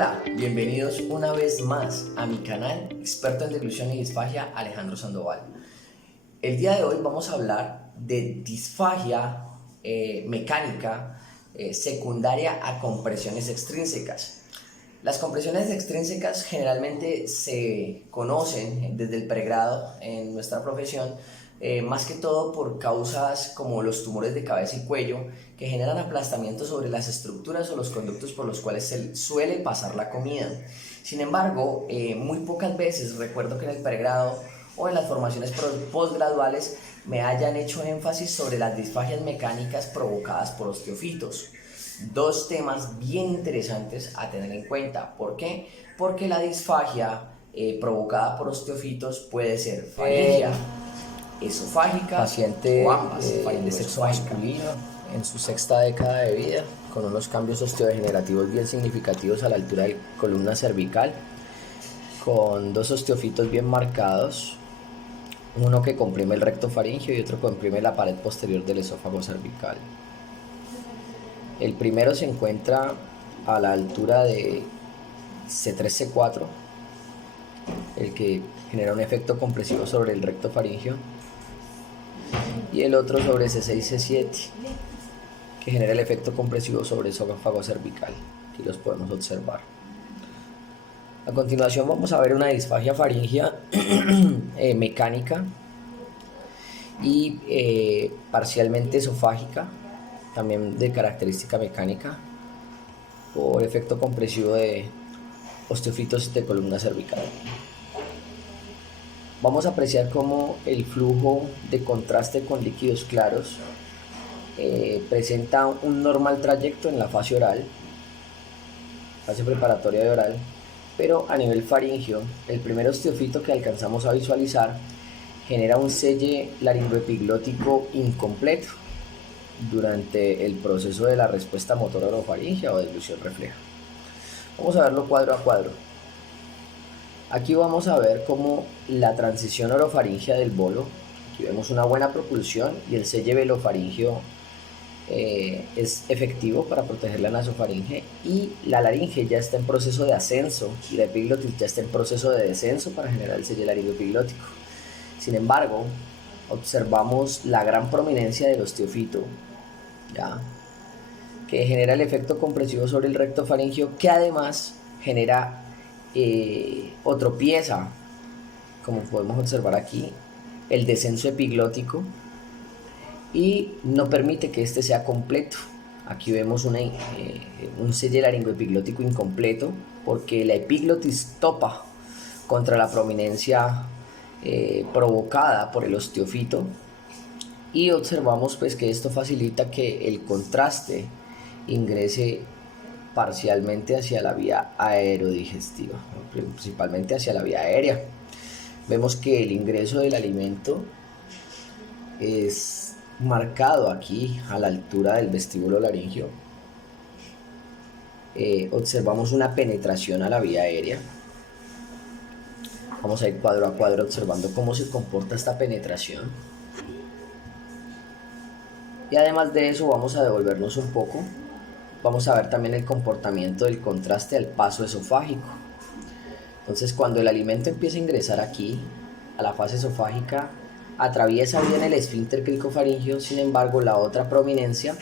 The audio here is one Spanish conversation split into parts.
Hola, bienvenidos una vez más a mi canal experto en deglución y disfagia, Alejandro Sandoval. El día de hoy vamos a hablar de disfagia mecánica secundaria a compresiones extrínsecas. Las compresiones extrínsecas generalmente se conocen desde el pregrado en nuestra profesión, más que todo por causas como los tumores de cabeza y cuello que generan aplastamiento sobre las estructuras o los conductos por los cuales se suele pasar la comida. Sin embargo, muy pocas veces recuerdo que en el pregrado o en las formaciones postgraduales me hayan hecho énfasis sobre las disfagias mecánicas provocadas por osteofitos. Dos temas bien interesantes a tener en cuenta. ¿Por qué? Porque la disfagia provocada por osteofitos puede ser faringia, esofágica paciente o ambas, de sexo masculino en su sexta década de vida, con unos cambios osteodegenerativos bien significativos a la altura de la columna cervical, con dos osteofitos bien marcados, uno que comprime el recto faríngeo y otro que comprime la pared posterior del esófago cervical. El primero se encuentra a la altura de C3-C4, el que genera un efecto compresivo sobre el recto faríngeo, y el otro sobre C6-C7, que genera el efecto compresivo sobre el esófago cervical. Aquí los podemos observar. A continuación vamos a ver una disfagia faríngea mecánica y parcialmente esofágica, también de característica mecánica, por efecto compresivo de osteofitos de columna cervical. Vamos a apreciar cómo el flujo de contraste con líquidos claros presenta un normal trayecto en la fase oral, fase preparatoria de oral, pero a nivel faríngeo, el primer osteofito que alcanzamos a visualizar genera un selle laringoepiglótico incompleto durante el proceso de la respuesta motora orofaringea o deglución refleja. Vamos a verlo cuadro a cuadro. Aquí vamos a ver cómo la transición orofaringea del bolo, aquí vemos una buena propulsión y el selle velofaringeo es efectivo para proteger la nasofaringe, y la laringe ya está en proceso de ascenso y la epiglotis ya está en proceso de descenso para generar el selle laringoepiglótico. Sin embargo, observamos la gran prominencia del osteofito, ¿ya?, que genera el efecto compresivo sobre el recto faríngeo, que además genera o tropieza, como podemos observar aquí, el descenso epiglótico y no permite que este sea completo. Aquí vemos un selle laringoepiglótico incompleto porque la epiglotis topa contra la prominencia provocada por el osteofito, y observamos pues que esto facilita que el contraste ingrese parcialmente hacia la vía aerodigestiva, principalmente hacia la vía aérea. Vemos que el ingreso del alimento es marcado aquí a la altura del vestíbulo laringio. Observamos una penetración a la vía aérea. Vamos a ir cuadro a cuadro observando cómo se comporta esta penetración. Y además de eso vamos a devolvernos un poco. Vamos a ver también el comportamiento del contraste al paso esofágico. Entonces, cuando el alimento empieza a ingresar aquí, a la fase esofágica, atraviesa bien el esfínter cricofaringio. Sin embargo, la otra prominencia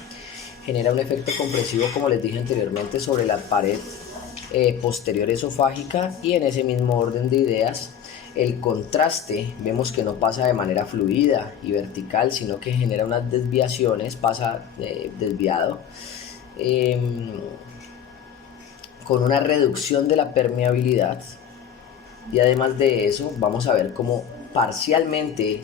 genera un efecto compresivo, como les dije anteriormente, sobre la pared posterior esofágica, y en ese mismo orden de ideas, el contraste vemos que no pasa de manera fluida y vertical, sino que genera unas desviaciones, pasa desviado, con una reducción de la permeabilidad. Y además de eso, vamos a ver cómo parcialmente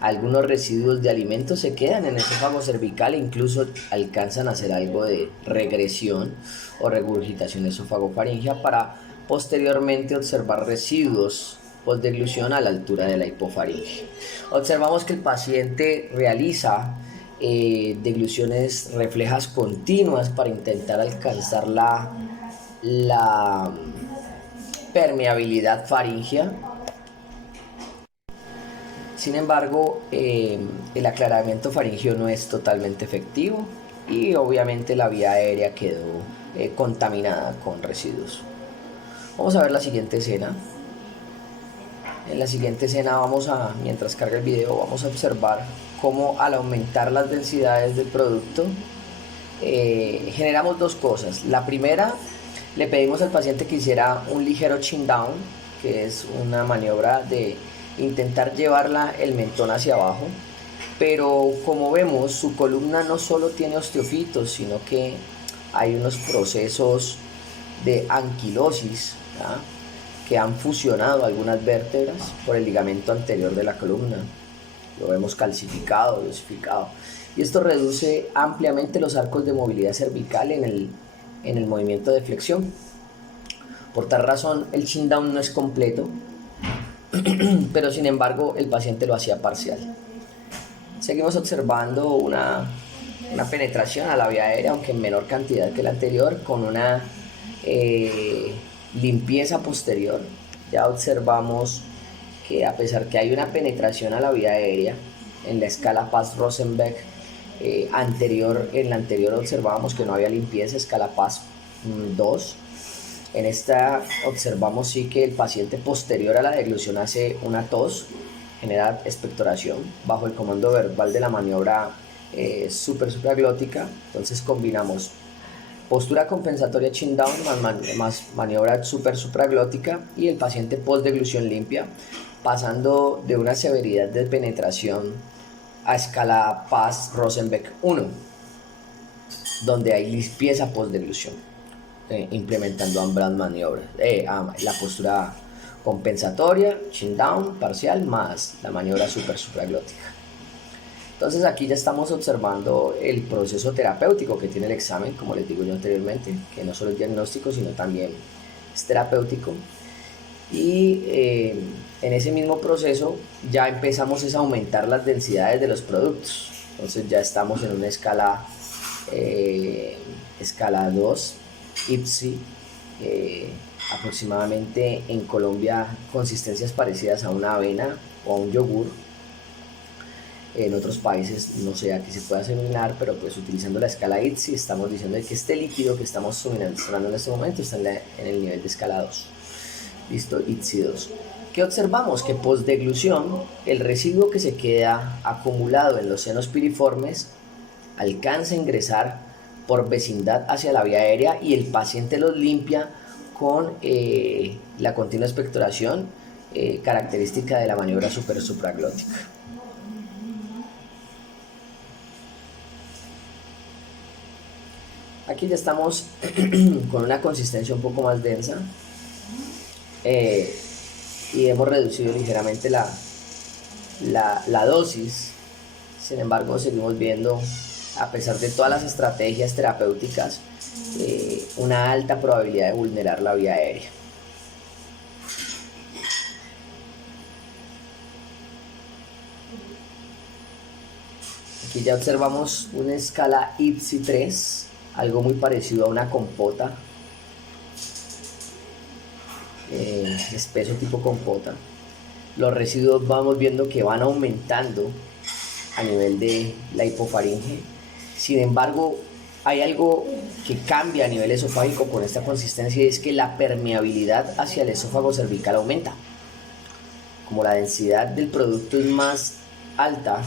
algunos residuos de alimentos se quedan en el esófago cervical e incluso alcanzan a hacer algo de regresión o regurgitación esófago-faríngea, para posteriormente observar residuos postdeglución a la altura de la hipofaringe. Observamos que el paciente realiza degluciones reflejas continuas para intentar alcanzar la permeabilidad faríngea. Sin embargo, el aclaramiento faríngeo no es totalmente efectivo y obviamente la vía aérea quedó contaminada con residuos. Vamos a ver la siguiente escena. En la siguiente escena mientras carga el video, vamos a observar cómo al aumentar las densidades del producto generamos dos cosas. La primera, le pedimos al paciente que hiciera un ligero chin down, que es una maniobra de intentar llevarla el mentón hacia abajo, pero como vemos su columna no solo tiene osteofitos, sino que hay unos procesos de anquilosis, ¿ya?, que han fusionado algunas vértebras por el ligamento anterior de la columna. Lo vemos calcificado, osificado, y esto reduce ampliamente los arcos de movilidad cervical en el movimiento de flexión. Por tal razón, el chin down no es completo, pero sin embargo el paciente lo hacía parcial. Seguimos observando una penetración a la vía aérea, aunque en menor cantidad que la anterior, con una limpieza posterior. Ya observamos que a pesar que hay una penetración a la vía aérea en la escala Paz-Rosenbeck en la anterior observábamos que no había limpieza, escala Paz 2. En esta observamos sí que el paciente posterior a la deglución hace una tos, genera expectoración bajo el comando verbal de la maniobra supraglótica. Entonces combinamos postura compensatoria chin down más maniobra supraglótica y el paciente post deglución limpia, pasando de una severidad de penetración a escala Paz-Rosenbeck 1, donde hay limpieza post deglución, implementando ambas maniobras, la postura compensatoria chin down parcial más la maniobra supraglótica. Entonces aquí ya estamos observando el proceso terapéutico que tiene el examen, como les digo yo anteriormente, que no solo es diagnóstico, sino también es terapéutico. Y en ese mismo proceso ya empezamos a aumentar las densidades de los productos. Entonces ya estamos en una escala 2, IPSI, aproximadamente en Colombia consistencias parecidas a una avena o a un yogur. En otros países, no sé, aquí se puede asimilar, pero pues utilizando la escala ITSI estamos diciendo que este líquido que estamos suministrando en este momento está en el nivel de escala 2. Listo, ITSI 2. ¿Qué observamos? Que post deglución el residuo que se queda acumulado en los senos piriformes alcanza a ingresar por vecindad hacia la vía aérea y el paciente los limpia con la continua expectoración característica de la maniobra supraglótica. Aquí ya estamos con una consistencia un poco más densa y hemos reducido ligeramente la dosis. Sin embargo, seguimos viendo, a pesar de todas las estrategias terapéuticas, una alta probabilidad de vulnerar la vía aérea. Aquí ya observamos una escala IPSI 3, algo muy parecido a una compota, espeso tipo compota. Los residuos vamos viendo que van aumentando a nivel de la hipofaringe. Sin embargo, hay algo que cambia a nivel esofágico con esta consistencia y es que la permeabilidad hacia el esófago cervical aumenta. Como la densidad del producto es más alta,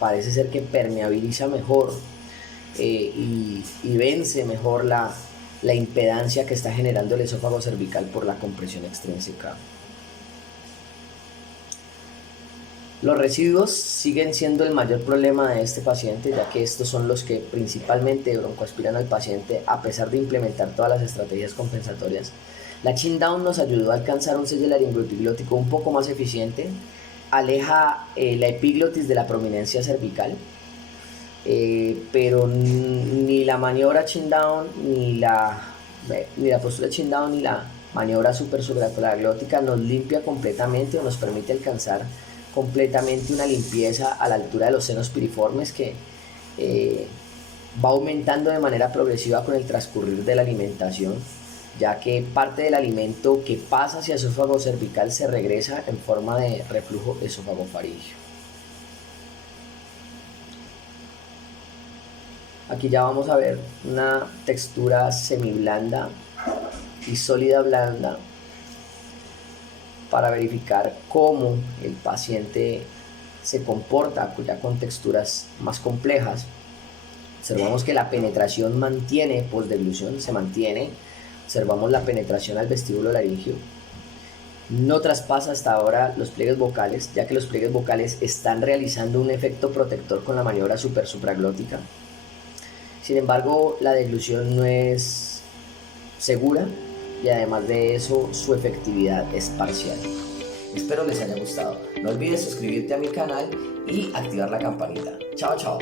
parece ser que permeabiliza mejor y vence mejor la impedancia que está generando el esófago cervical por la compresión extrínseca. Los residuos siguen siendo el mayor problema de este paciente, ya que estos son los que principalmente broncoaspiran al paciente a pesar de implementar todas las estrategias compensatorias. La chin down nos ayudó a alcanzar un sello laringoepiglótico un poco más eficiente, aleja la epiglotis de la prominencia cervical, pero ni la maniobra chin down, ni la postura chin down, ni la maniobra supraglótica nos limpia completamente o nos permite alcanzar completamente una limpieza a la altura de los senos piriformes que va aumentando de manera progresiva con el transcurrir de la alimentación, ya que parte del alimento que pasa hacia el esófago cervical se regresa en forma de reflujo esófago-faríngeo. Aquí ya vamos a ver una textura semiblanda y sólida blanda para verificar cómo el paciente se comporta ya con texturas más complejas. Observamos que la penetración mantiene postdeglución, se mantiene. Observamos la penetración al vestíbulo laringio. No traspasa hasta ahora los pliegues vocales, ya que los pliegues vocales están realizando un efecto protector con la maniobra supraglótica. Sin embargo, la deglución no es segura y además de eso, su efectividad es parcial. Espero les haya gustado. No olvides suscribirte a mi canal y activar la campanita. Chao, chao.